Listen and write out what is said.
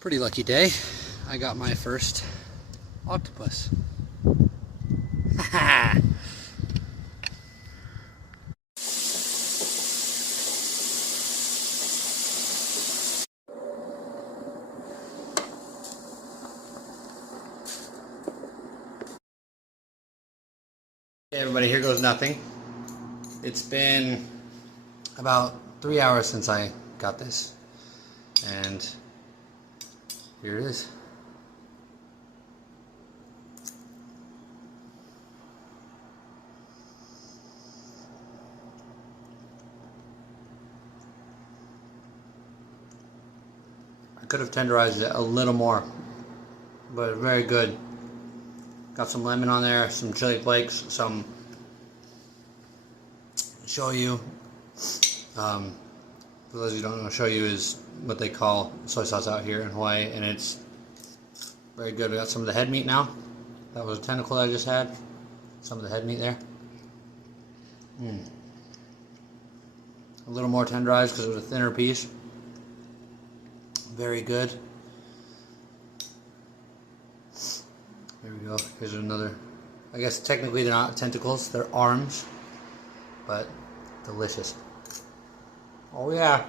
Pretty lucky day. I got my first octopus. Hey everybody, here goes nothing. It's been about 3 hours since I got this, and here it is. I could have tenderized it a little more, but very good. Got some lemon on there, some chili flakes, some shoyu. For those who don't know, shoyu is what they call soy sauce out here in Hawaii, and it's very good. We got some of the head meat now. That was a tentacle I just had. Some of the head meat there. A little more tenderized because it was a thinner piece. Very good. There we go. Here's another. I guess technically they're not tentacles, they're arms, but delicious. Oh yeah.